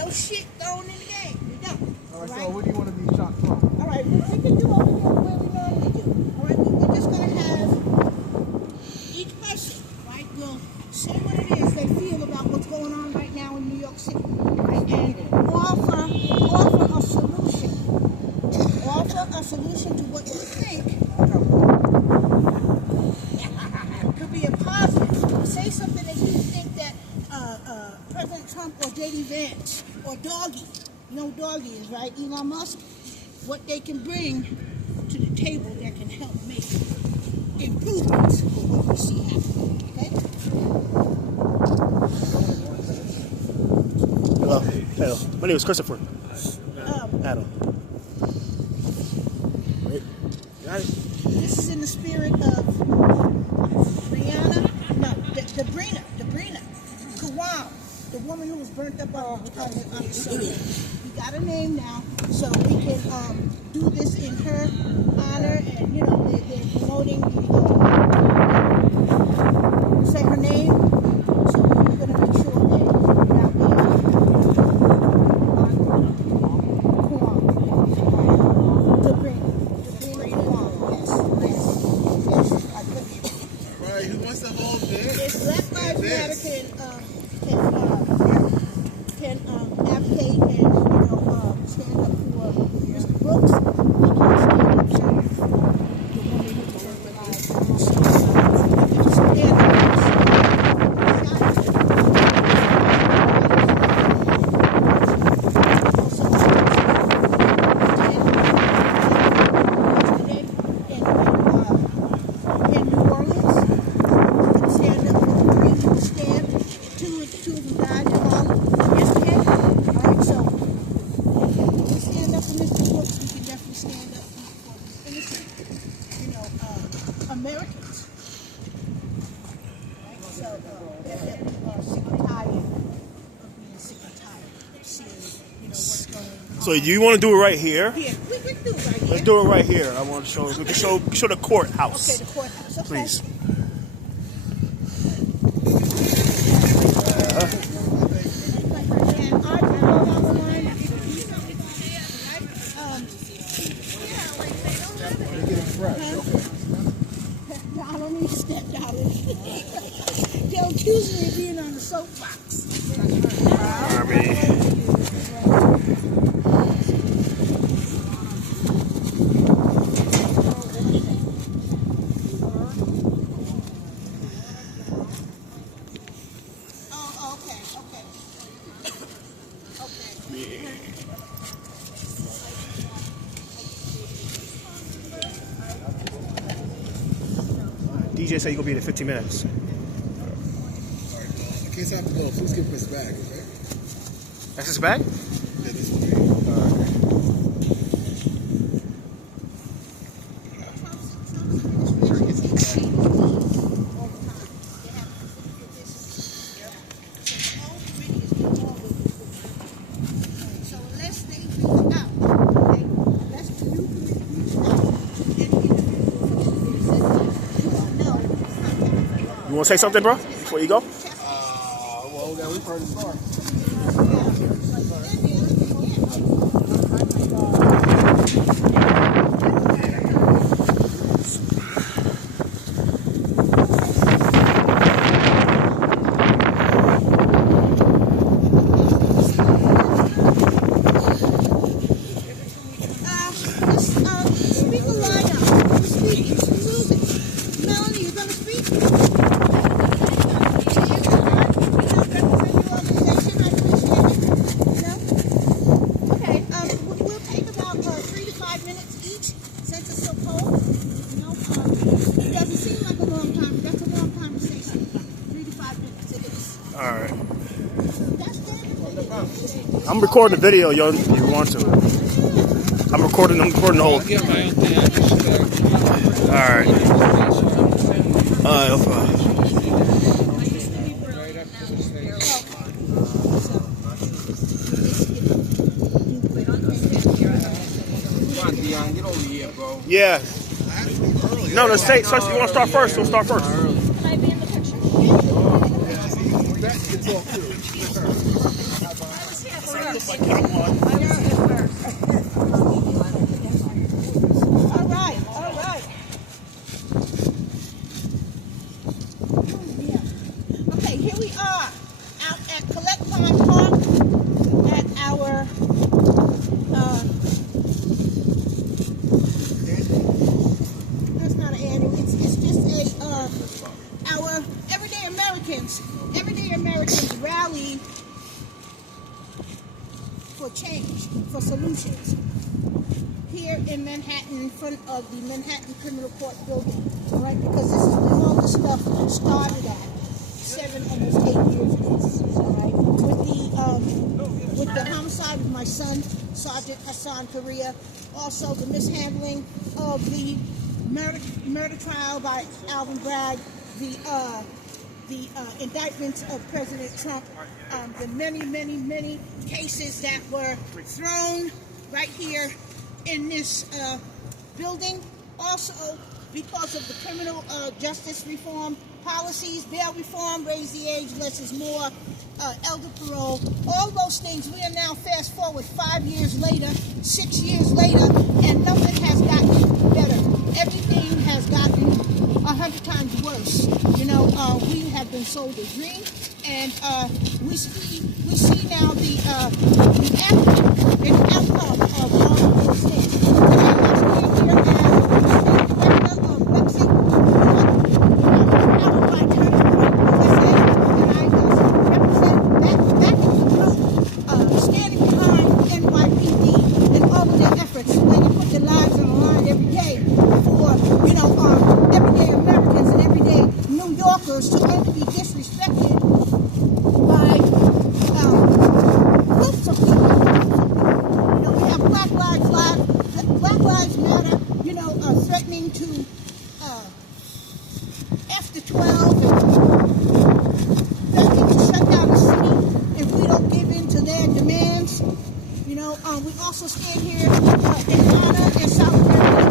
no shit thrown in the game. We don't. All right, so what do you want to be shot from? All right, we can do over here where we normally do. All right, we're just going to have each person, right, will say what it is they feel about what's going on right now in New York City, right, and offer a solution. Offer a solution to what you think could be a positive. Say something that you think that President Trump or J.D. Vance or Doggy, you know who Doggy is, right? Elon Musk, what they can bring to the table that can help make improvements for what we see happening. Okay? Hello. My name is Christopher. Adam. Wait. Got it? This is in the spirit of Debrina Kawam, the woman who was burnt up on the city. We got a name now, so we can do this in her honor, and you know they're promoting. Say her name, so we're going to make sure that Debrina Kawam, yes, I believe. All right, who wants to hold this? If Black Lives Matter can advocate and stand up for Mr. Brooks, we can stand up for the woman who deserves their lives. In New Orleans, stand up for the three people stabbed, two of them died in Harlem yesterday. All right, so if we can stand up for Mr. Brooks, we can definitely stand up for innocent, Americans. Right? So that we are sick and tired of being sick and tired of seeing, what's going on. So do you want to do it right here? Yeah, we can do it right here. Let's do it right here. I want to show. We can show the courthouse. Okay, the courthouse. Okay. Please. I don't need to step out. They'll accuse me of being on the soapbox. DJ said you're gonna be there in 15 minutes. In case I have to go, please give him his bag, okay? That's his bag? Yeah, this is You want to say something, bro, before you go? well, yeah, we've heard it before. Speak a line out. Speak. Melanie, you're going to speak? Alright. I'm recording the video, yo, if you want to. I'm recording the whole. Alright. Get over here, bro. Yeah. No, let's say, so you want to start first? We'll start first. Can I be in the picture? That gets off too. All right, all right. Okay, here we are out at Collect Pond Park at our that's not an annual, it's just a our everyday Americans rally for change, for solutions. Here in Manhattan, in front of the Manhattan Criminal Court building, all right? Because this is where all the stuff started at almost 8 years ago, all right? With the homicide of my son, Sergeant Hassan Correa, also the mishandling of the murder trial by Alvin Bragg, the indictments of President Trump, the many cases that were thrown right here in this building. Also, because of the criminal justice reform policies, bail reform, raise the age, less is more, elder parole, all those things, we are now fast forward 5 years later, 6 years later, and nothing has gotten better. Everything has gotten 100 times worse. You know, we have been sold a dream, and we see now the outcome of all of those things. To only be disrespected by groups of people. You know, we have Black Lives Matter, you know, threatening to after 12 and threatening to shut down the city if we don't give in to their demands. You know, we also stand here in honor and solidarity.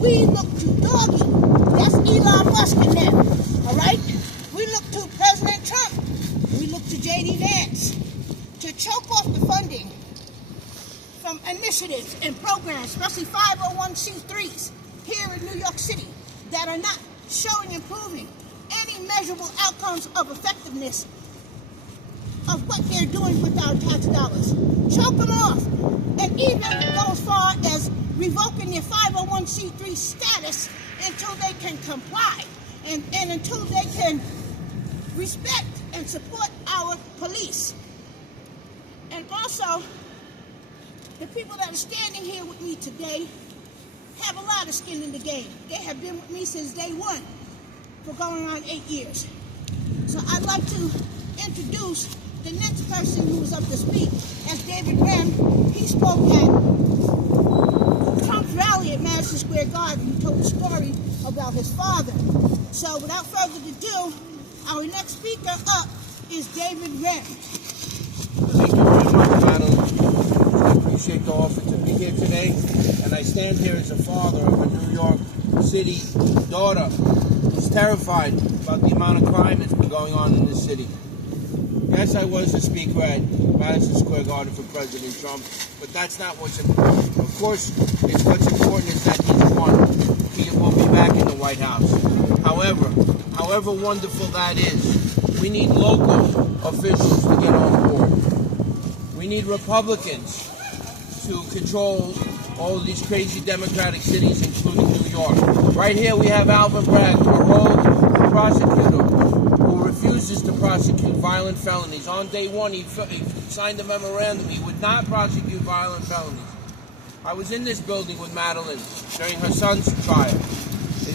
We look to Doggy, that's Elon Musk and them, all right? We look to President Trump, we look to J.D. Vance to choke off the funding from initiatives and programs, especially 501c3s here in New York City that are not showing and proving any measurable outcomes of effectiveness of what they're doing with our tax dollars. Choke them off, and even go as far as revoking their 501c3 status until they can comply and until they can respect and support our police. And also, the people that are standing here with me today have a lot of skin in the game. They have been with me since day one for going on 8 years. So I'd like to introduce the next person who was up to speak as David Rem. He spoke at Trump's rally at Madison Square Garden. He told a story about his father. So without further ado, our next speaker up is David Rem. Thank you very much, Madeline. I appreciate the offer to be here today. And I stand here as a father of a New York City daughter who's terrified about the amount of crime that's been going on in this city. Yes, I was a speaker at Madison Square Garden for President Trump, but that's not what's important. Of course, what's important is that he's won. He will be back in the White House. However wonderful that is, we need local officials to get on board. We need Republicans to control all of these crazy Democratic cities, including New York. Right here we have Alvin Bragg, a rogue prosecutor who refuses to prosecute violent felonies. On day one, he signed a memorandum. He would not prosecute violent felonies. I was in this building with Madeline during her son's trial.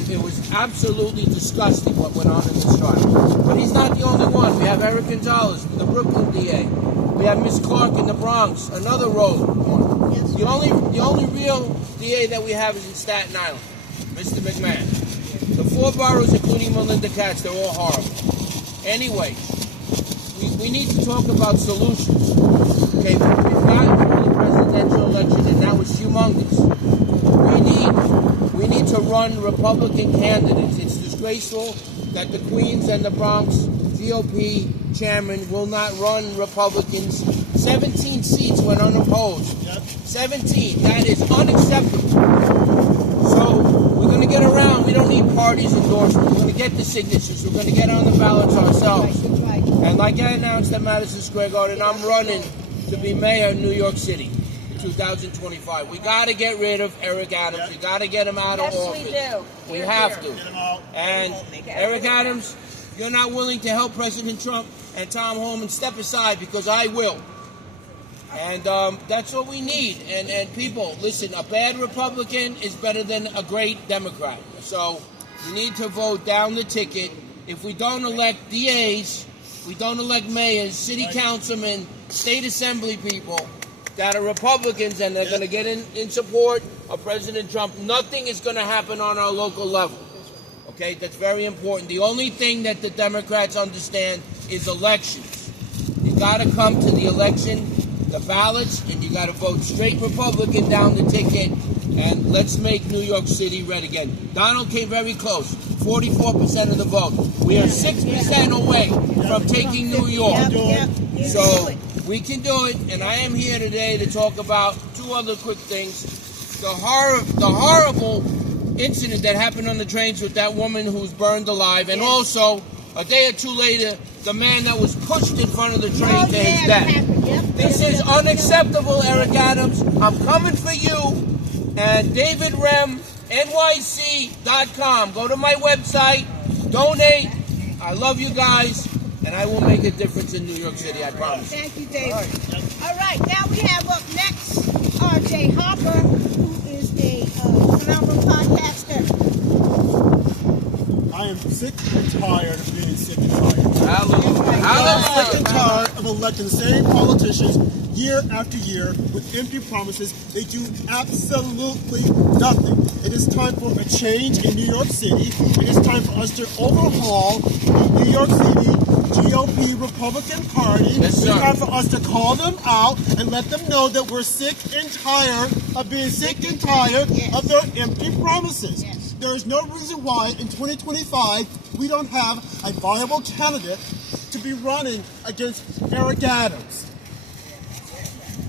It was absolutely disgusting what went on in this trial. But he's not the only one. We have Eric Gonzalez, the Brooklyn DA. We have Miss Clark in the Bronx, another rogue one. Yes. The only real DA that we have is in Staten Island, Mr. McMahon. The four boroughs, including Melinda Katz, they're all horrible. Anyway, we need to talk about solutions. Okay, we've gotten through the presidential election, and that was humongous. We need to run Republican candidates. It's disgraceful that the Queens and the Bronx GOP chairman will not run Republicans. 17 seats went unopposed. Yep. 17. That is unacceptable. So we're going to get around. We don't need parties' endorsement. We're going to get the signatures. We're going to get on the ballots ourselves. Right. And like I announced at Madison Square Garden, I'm running to be mayor of New York City in 2025. We got to get rid of Eric Adams. We got to get him out of office. Yes, we do. We Here, have here. to. Get 'em out. And Eric Adams, you're not willing to help President Trump and Tom Homan, step aside, because I will. And that's what we need. And people, listen, a bad Republican is better than a great Democrat. So we need to vote down the ticket. If we don't elect DAs, we don't elect mayors, city councilmen, state assembly people that are Republicans and they're going to get in support of President Trump, nothing is going to happen on our local level. Okay, that's very important. The only thing that the Democrats understand is elections. You got to come to the election, the ballots, and you got to vote straight Republican down the ticket, and let's make New York City red again. Donald came very close, 44% of the vote. We are 6% away from taking New York. So we can do it, and I am here today to talk about two other quick things. The horrible incident that happened on the trains with that woman who was burned alive, and also a day or two later, the man that was pushed in front of the train to his death. This is unacceptable, Eric Adams. I'm coming for you. And DavidRem, NYC.com. Go to my website, donate. I love you guys, and I will make a difference in New York City, I promise. Thank you, David. All right, now we have up next R.J. Harper, who is a phenomenal podcaster. I am sick and tired of being sick and tired. Hallelujah. I'm sick and tired of electing the same politicians year after year with empty promises. They do absolutely nothing. It is time for a change in New York City. It is time for us to overhaul the New York City GOP Republican Party. Yes, sir. It's time for us to call them out and let them know that we're sick and tired of being sick and tired of their empty promises. Yes. There is no reason why in 2025 we don't have a viable candidate to be running against Eric Adams.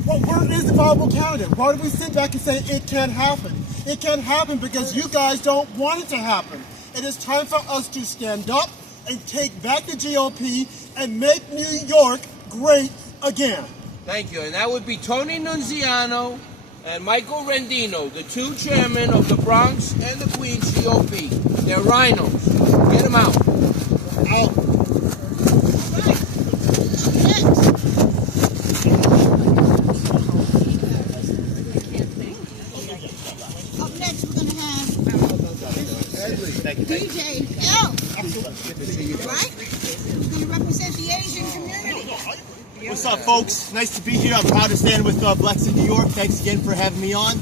Well, where is the viable candidate? Why do we sit back and say it can't happen? It can't happen because you guys don't want it to happen. It is time for us to stand up and take back the GOP and make New York great again. Thank you. And that would be Tony Nunziano and Michael Rendino, the two chairmen of the Bronx and the Queens GOP. They're rhinos. Get them out. Out. Up next, we're going to have DJ L. Right? Who's going to represent the Asian community. What's up, folks? Nice to be here. I'm proud to stand with Blexit, New York. Thanks again for having me on.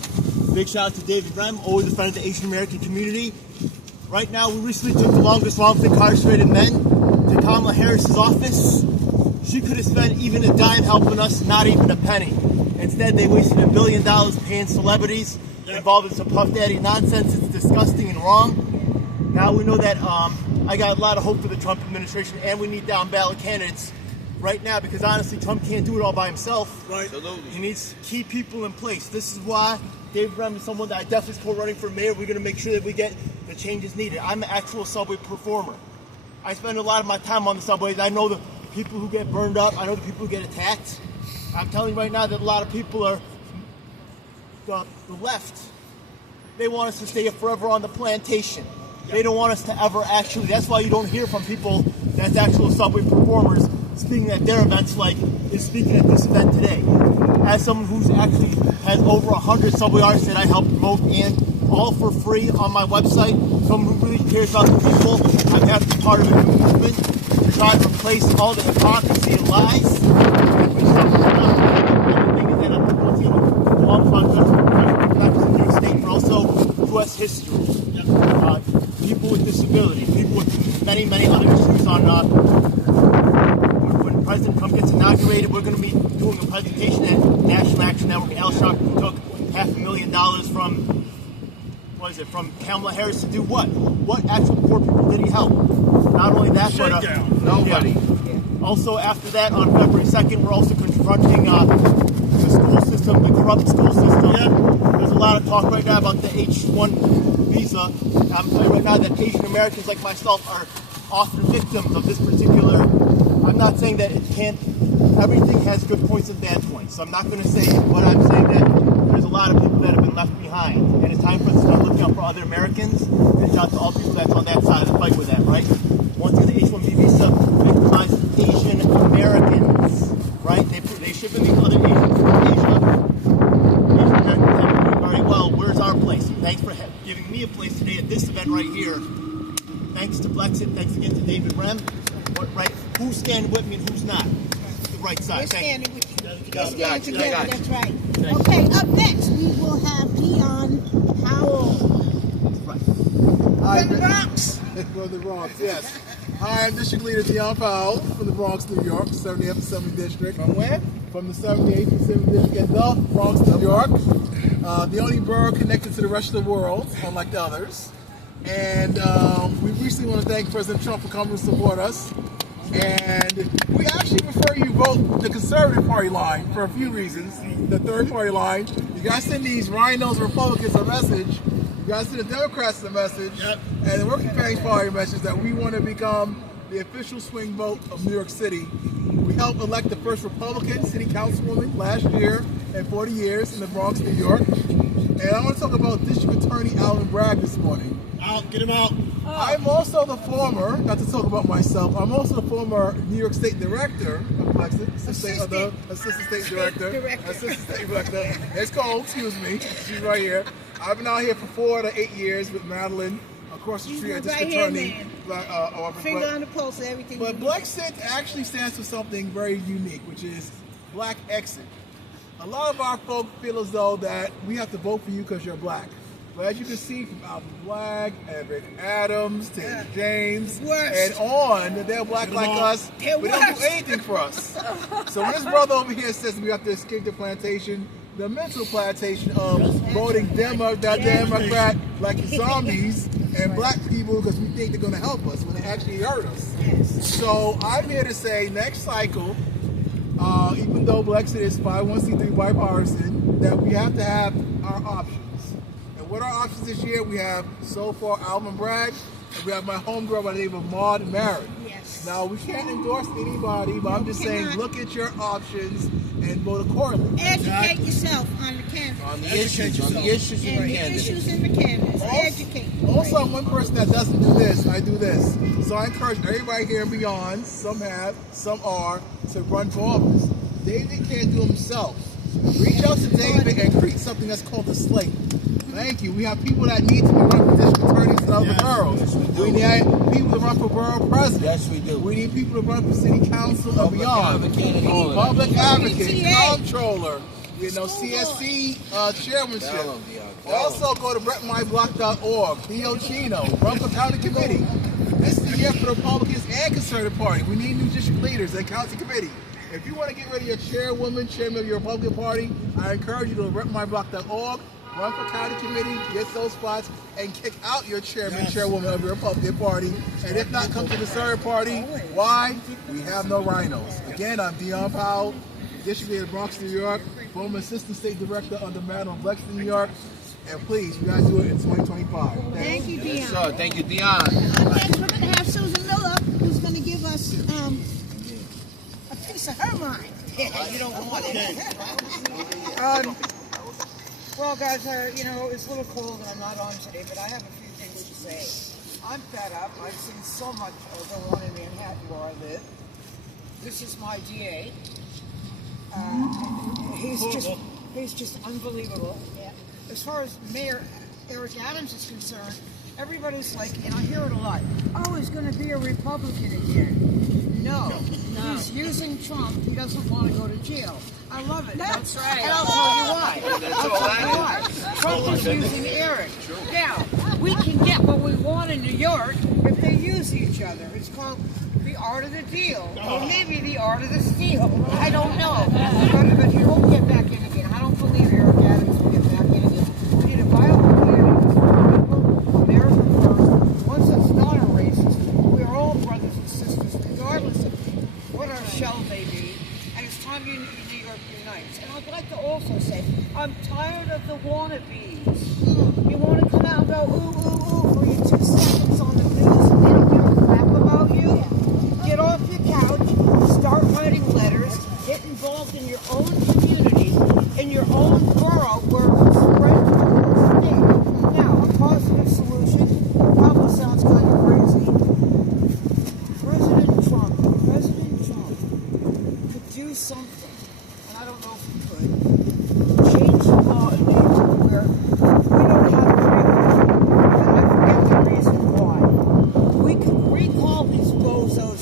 Big shout out to DavidRem, always a friend of the Asian American community. Right now, we recently took the longest wrongfully incarcerated men to Kamala Harris's office. She could have spent even a dime helping us, not even a penny. Instead, they wasted $1 billion paying celebrities involved in some Puff Daddy nonsense. It's disgusting and wrong. Now we know that I got a lot of hope for the Trump administration, and we need down ballot candidates right now, because honestly, Trump can't do it all by himself. Right. Absolutely. He needs key people in place. This is why David Rem is someone that I definitely support running for mayor. We're going to make sure that we get the changes needed. I'm an actual subway performer. I spend a lot of my time on the subways. I know the people who get burned up. I know the people who get attacked. I'm telling you right now that a lot of people are the left. They want us to stay forever on the plantation. They don't want us to ever actually. That's why you don't hear from people that's actual subway performers speaking at their events like is speaking at this event today. As someone who's actually has over 100 subway artists that I help promote and all for free on my website, someone who really cares about the people, I'm happy to be part of a movement to try to replace all the hypocrisy and lies. And the thing is that I'm promoting alongside not just New York State, but also U.S. history. People with disability, people with many, many other issues on when President Trump gets inaugurated, we're going to be doing a presentation at National Action Network in El Sharpton, who took $500,000 from Kamala Harris to do what? What actual poor people did he help? Not only that, but Nobody. yeah. Also after that, on February 2nd, we're also confronting the school system, the corrupt school system. Yeah. There's a lot of talk right now about the H-1 visa. I'm telling you right now that Asian Americans like myself are often victims of this particular. I'm not saying that it can't. Everything has good points and bad points. So I'm not going to say what I'm saying that there's a lot of people that have been left behind, and it's time for us to start looking out for other Americans and shout to all people that's on that side of the fight with that, right? Once again, the H-1B visa victimized Asian Americans, right? They ship in these other Asians from Asia. Asian Americans have been doing very well. Where's our place? Thanks for giving me a place today at this event right here. Thanks to Blexit. Thanks again to David Rem. Right? Who's standing with me and who's not? The right side. We're Thank standing with you. We're Got standing you. together. Got you. That's right. Thank Okay, up next we will have Dion Powell Hi, from the Bronx. from the Bronx, yes. Hi, I'm District Leader Dion Powell from the Bronx, New York, 70th Assembly District. From where? From the 78th Assembly District in the Bronx, New York. The only borough connected to the rest of the world, unlike the others. And we recently want to thank President Trump for coming to support us. And we actually prefer you vote the Conservative Party line for a few reasons. The third party line, you guys send these rhinos Republicans a message. You guys send the Democrats a message. Yep. And the Working Families Party a message that we want to become the official swing vote of New York City. We helped elect the first Republican city councilwoman last year in 40 years in the Bronx, New York. And I want to talk about District Attorney Alvin Bragg this morning. Out, get him out. I'm also the former, not to talk about myself, I'm also the former New York State Director of Blexit, Assistant State Director. Assistant State Director. It's Cole, excuse me. She's right here. I've been out here for 4 to 8 years with Madeline across the street at District Attorney. Finger on the pulse of everything. But you do. Blexit actually stands for something very unique, which is Black Exit. A lot of our folk feel as though that we have to vote for you because you're black. But as you can see from Alvin Bragg, Eric Adams, Ted James, and on, they're black like us. They're They don't worse. do anything for us. So when this brother over here says we have to escape the plantation, the mental plantation of voting Democrat like zombies and black people because we think they're going to help us when they actually hurt us. So I'm here to say next cycle, even though Blexit is 501c3 bipartisan, that we have to have our options. And what are our options this year? We have so far Alvin Bragg, and we have my homegirl by the name of Maud Marin. Yes. Now we can't endorse anybody, but I'm just saying look at your options and vote accordingly. Educate yourself on the canvas. On the issues of And the the candidates. issues in the canvas. Educate. Also, I'm one person that doesn't do this. I do this. So I encourage everybody here and beyond, some have, some are, to run for office. David can't do himself. Reach out to David and create something that's called a slate. Thank you. We have people that need to be run for district attorneys in other boroughs. We need people to run for borough president. Yes, we do. We need people to run for city council and Public beyond. advocate and all of that. Public advocate, PTA. comptroller, CSC chairmanship. Tell 'em, Dion. Tell 'em. Also go to BrettMyBlock.org. Theo Chino, run for county committee. This is the year for the Republicans and Conservative Party. We need new district leaders and county committee. If you want to get rid of your chairwoman, chairman of your Republican Party, I encourage you to go to BrettMyBlock.org. run for county committee, get those spots, and kick out your chairman, chairwoman of your Republican Party. And if not, come to the third party. Why? We have no rhinos. Again, I'm Dion Powell, District Leader, Bronx, New York, former Assistant State Director under Madeline Blexton, New York. And please, you guys do it in 2025. Thank you, Dion. So, thank you, Dion. Next, we're going to have Susan Miller, who's going to give us a piece of her mind. You don't want it. Well, guys, you know, it's a little cold and I'm not on today, but I have a few things to say. I'm fed up. I've seen so much going on in Manhattan where I live. This is my DA. He's just unbelievable. Yeah. As far as Mayor Eric Adams is concerned, everybody's like, and I hear it a lot, oh, he's going to be a Republican again. No. He's using Trump. He doesn't want to go to jail. I love it. That's right. And I'll tell you why. Trump is using Eric. Now, we can get what we want in New York if they use each other. It's called the art of the deal. Or maybe the art of the steal. I don't know. But he won't get back in again. I don't believe Eric Adams will get back in again. We need a viable candidate. America first. Once it's not a racist, we're all brothers and sisters, regardless of what our shell may be. And it's time New York unites. And I'd like to also say, I'm tired of the wannabes. You want to come out and go, ooh, ooh, ooh, for your 2 seconds on the news and they don't give a crap about you? Get off your couch, start writing letters, get involved in your own community, in your own borough where it's spread to the whole state. Now, a positive solution probably sounds kind of crazy. President Trump could do something, and I don't know if he could, change the law in New York where we don't have and I forget the reason why. We could recall these bozos,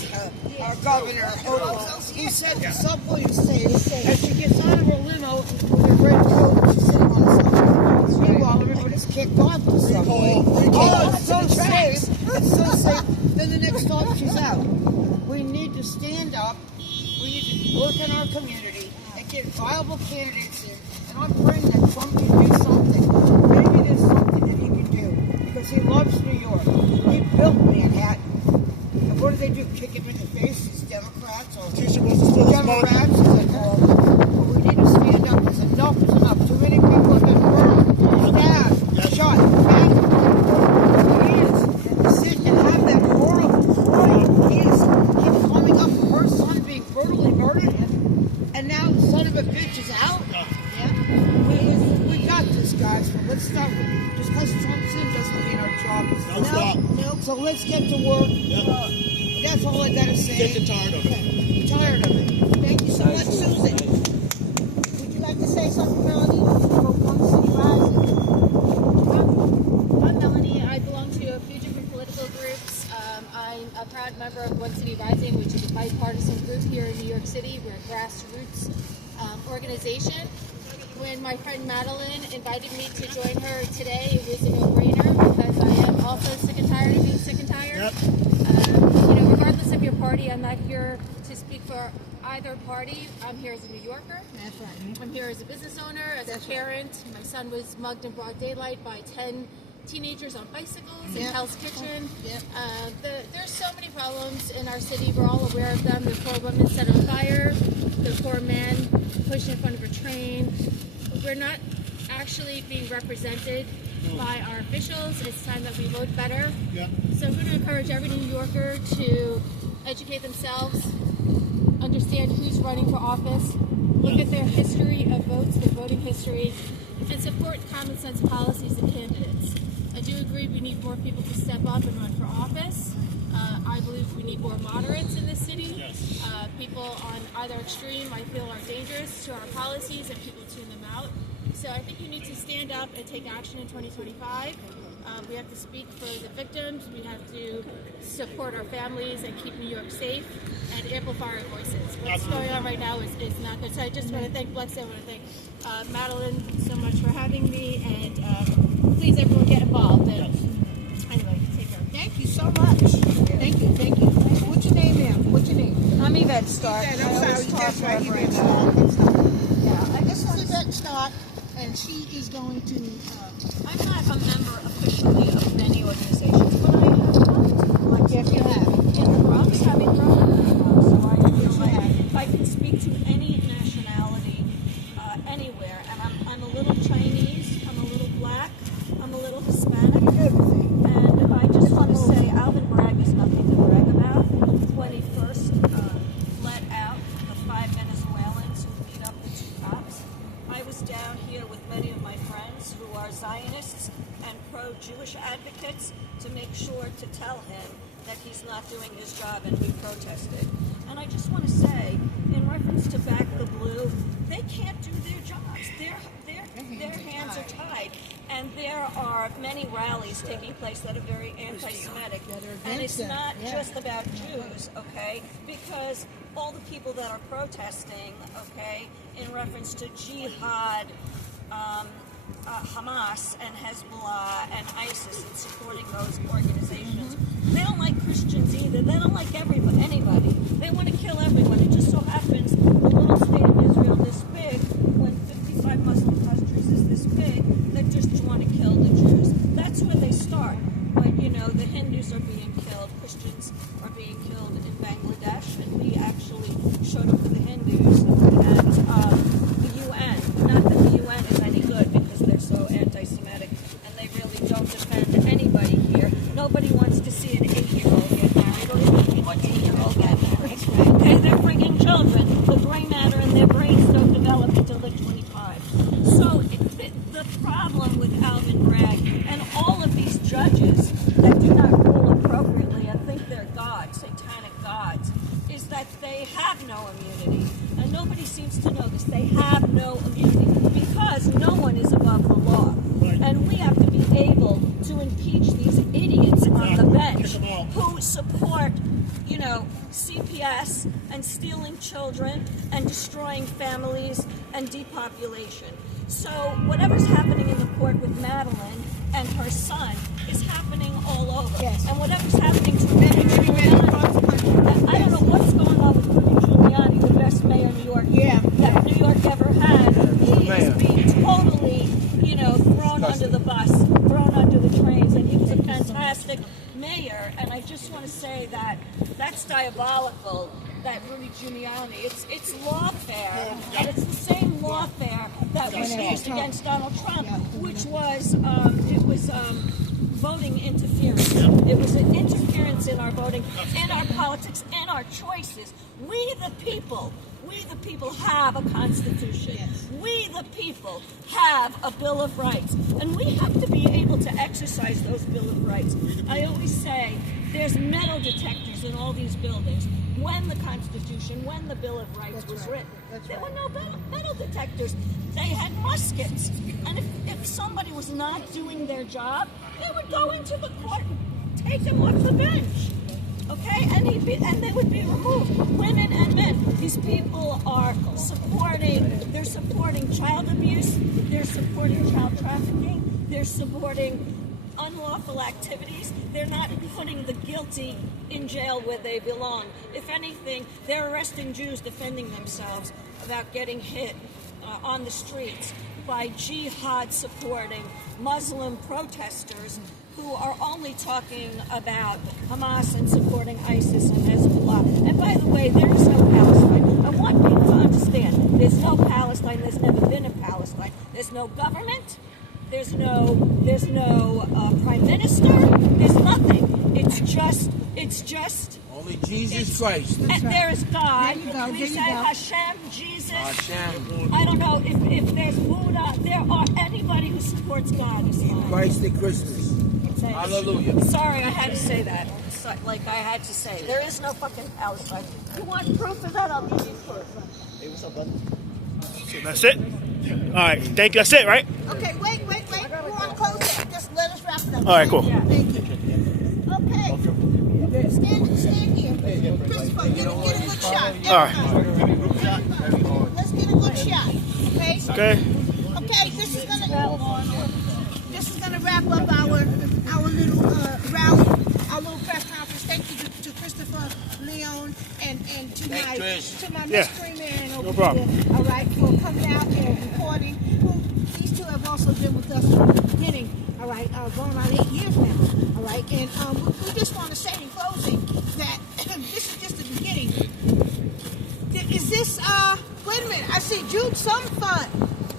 our governor, who said the subway is safe, and she gets out of her limo with her red coat and she's sitting on the subway. Meanwhile, everybody's kicked off the subway. Oh, it's so safe. It's so safe. Then the next stop, she's out. We need to stand up. We need to work in our community and get viable candidates in. And I'm praying that Trump can do something. Maybe there's something that he can do because he loves New York. He built Manhattan. And what do they do? Kick him in the face? These Democrats or Democrats, as they call them. But we need to stand up because enough is enough. Too many people have been burned, stabbed, shot, banged. Sit and have that horrible story. He is coming up for her son being brutally murdered, and now the son of a bitch is out. Yeah, we got this, guys. So let's start with just because Trump's in doesn't mean our job is done. No. So let's get to work. That's all I gotta say. Get tired of it. Tired of it. Thank you so much, Susan. Would you like to say something, Melanie? From One City Rising. I'm Melanie. I belong to a few different political groups. I'm a proud member of One City Rising, which is a bipartisan group here in New York City. We're a grassroots organization. When my friend Madeline invited me to join her today, it was a no-brainer because I am also sick and tired of being sick and tired. Regardless of your party, I'm not here to speak for either party. I'm here as a New Yorker. That's right. I'm here as a business owner, as a parent. My son was mugged in broad daylight by 10 teenagers on bicycles in Hell's Kitchen. There's so many problems in our city. We're all aware of them. The poor woman set on fire. The poor man pushed in front of a train. We're not actually being represented by our officials. It's time that we vote better. So I'm going to encourage every New Yorker to educate themselves, understand who's running for office, look at their history of votes, their voting history, and support common sense policies and candidates. I do agree we need more people to step up and run for office. I believe we need more moderates in this city. People on either extreme I feel are dangerous to our policies and people tune them out. So I think you need to stand up and take action in 2025. We have to speak for the victims. We have to support our families and keep New York safe and amplify our voices. What's going on right now is not good. So I just want to thank Blex. I want to thank Madeline so much for having me. And please, everyone, get involved. And anyway, take care. Thank you so much. Thank you. What's your name, ma'am? What's your name? I'm Yvette Stark. I'm sorry, that's right, Yvette Stark. Yeah, this is Yvette Stark, and she is going to. I'm not a member officially of many organizations, but I have gone Like, yes, you have. in the Bronx, having grown up in the Bronx, so I feel like I can speak to any nationality anywhere. And I'm a little Chinese, I'm a little black, I'm a little Hispanic. And I just want to say Alvin Bragg is nothing to brag about. When he first let out the 5 Venezuelans who beat up the 2 cops, I was down here with many of my friends who are Zionists and pro-Jewish advocates to make sure to tell him that he's not doing his job, and we protested. And I just want to say, in reference to Back the Blue, they can't do their jobs. Their hands are tied. And there are many rallies taking place that are very anti-Semitic. And it's not just about Jews, okay? Because all the people that are protesting, okay, in reference to jihad, Hamas and Hezbollah and ISIS and supporting those organizations, they don't like Christians either. They don't like anybody. They want to kill everyone. It just so happens the little state of Israel this big, when 55 Muslim countries is this big, they just want to kill the Jews. That's where they start. When, you know, the Hindus are being killed, Christians are being killed in Bangladesh, and we actually showed up for the Hindus at the UN. Not that the UN is any good because they're so anti-Semitic and they really don't defend anybody here. Nobody wants to see an 8-year-old get married or even a 14-year-old get married. Okay, they're bringing children. The gray matter in their brains don't develop until they're 25. So the problem with Alvin Bragg and all of these judges that do not rule appropriately and think they're gods, satanic gods, is that they have no immunity. And nobody seems to know this. They have no immunity because no one is above the law. And we have to be able to impeach these idiots on the bench who support, you know, CPS and stealing children and destroying families and depopulation. So whatever's happening in the court with Madeline and her son is happening all over. Yes. And whatever's happening to Rudy Giuliani, I don't know what's going on with Rudy Giuliani, the best mayor New York that New York ever had. He is being totally, you know, thrown under the bus, thrown under the trains, and he was a fantastic mayor. And I just want to say that that's diabolical. That Rudy Giuliani, it's lawfare, and it's the same lawfare that was used against Donald Trump, which was voting interference. It was an interference in our voting, in our politics, in our choices. We the people have a constitution. We the people have a Bill of Rights, and we have to be able to exercise those Bill of Rights. I always say there's metal detectors in all these buildings. When the Constitution, when the Bill of Rights was written, there were no metal detectors. They had muskets. And if somebody was not doing their job, they would go into the court and take them off the bench. Okay? And they would be removed. Women and men. These people are they're supporting child abuse, they're supporting child trafficking, they're supporting unlawful activities. They're not putting the guilty in jail where they belong. If anything, they're arresting Jews defending themselves about getting hit on the streets by jihad-supporting Muslim protesters who are only talking about Hamas and supporting ISIS and Hezbollah. And by the way, there is no Palestine. I want people to understand, there's no Palestine, there's never been a Palestine. There's no government, there's no prime minister, there's nothing. It's just only Jesus Christ. And there is God. There you We say go. Hashem, Jesus. Hashem. I don't know if there's Buddha. There are anybody who supports God. Christ and Christus. Hallelujah. Sorry, I had to say that. Like I had to say. There is no fucking Palestine. You want proof of that? I'll give you proof. Hey, what's up, bud? So that's it? All right, thank you. That's it, right? Okay, wait. We want to close it. Just let us wrap it up. All right, cool. Thank you. Okay. Stand here. Christopher, get a good shot. All right. Let's get a good shot. Okay? Okay. This is gonna wrap up our little rally, our little press conference. Thank you to Christopher, Leon, and to my mystery man over problem. here. All right, for coming out and reporting. These two have also been the beginning, all right, going on 8 years now, all right, and we just want to say in closing that this is just the beginning. Is this, wait a minute, I see Jude Sumfun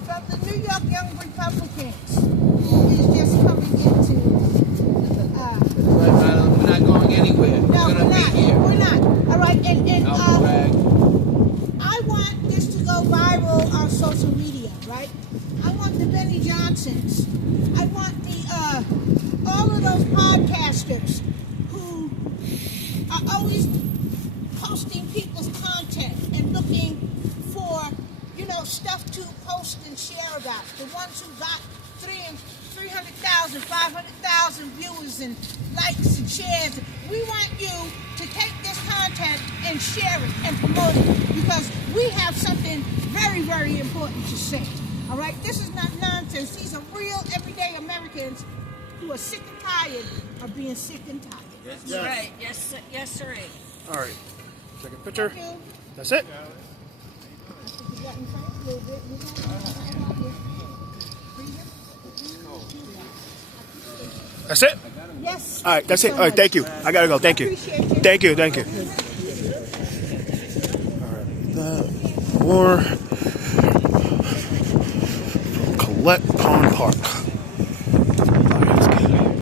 from the New York Young Republicans, who is just coming into, We're not going anywhere. no, We're going to be here. we're not, all right, and I'll brag. I want this to go viral on social media, right? I want the Benny Johnsons. I want all of those podcasters who are always posting people's content and looking for, stuff to post and share about. The ones who got 300,000, 500,000 viewers and likes and shares. We want you to take this content and share it and promote it because we have something very, very important to say. All right? This is not nonsense. These are real, everyday Americans who are sick and tired of being sick and tired. That's right. Yes, yes, sir. All right. Second picture. Thank you. That's it. I think you got in front a little bit. You That's it. Yes. All right. That's it. All right. Thank you. I gotta go. Thank you. Appreciate you. Thank you. Thank you. All right. More Colette Pond Park.